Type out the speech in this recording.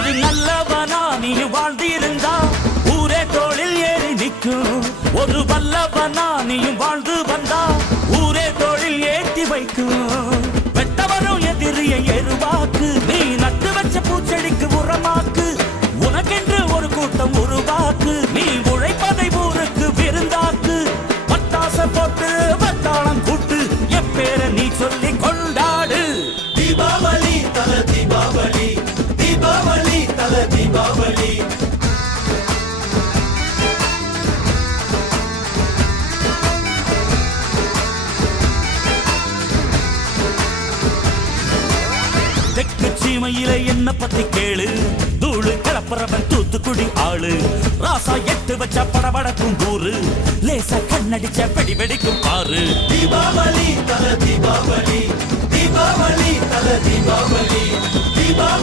ஒரு நல்லவனா நீ வாழ்ந்திருந்தா ஊரே தோளில் ஏறி நிற்கும். ஒரு வல்லவனா நீயும் வாழ்ந்து வந்தா ஊரே தோளில் ஏற்றி வைக்கும். வெட்டவரும் எதிரியை எருவாக்கு, நீ நட்டு வச்ச பூச்செடிக்கு உரமாக்கு. உனக்கென்று ஒரு கூட்டம் உருவாக்கு, நீ உழைப்பதை ஊருக்கு விருந்தாக்கு. பட்டாச போட்டு வட்டாளம் கூட்டு, எப்பேர நீ சொல்லி கொண்டாடு. தீபாவளி தல தீபாவளி, தீபாவளி தல தீபாவளி. தெற்கு சீமையில என்ன பத்தி கேளு, தூளு கிளப்புறவன் தூத்துக்குடி ஆளு. ராசா எட்டு வச்ச படபடக்கும் ஊரு, லேசா கண்ணடிச்ச வெடி வெடிக்கும் பாரு. தீபாவளி தல தீபாவளி, தீபாவளி தல தீபாவளி, தீபாவளி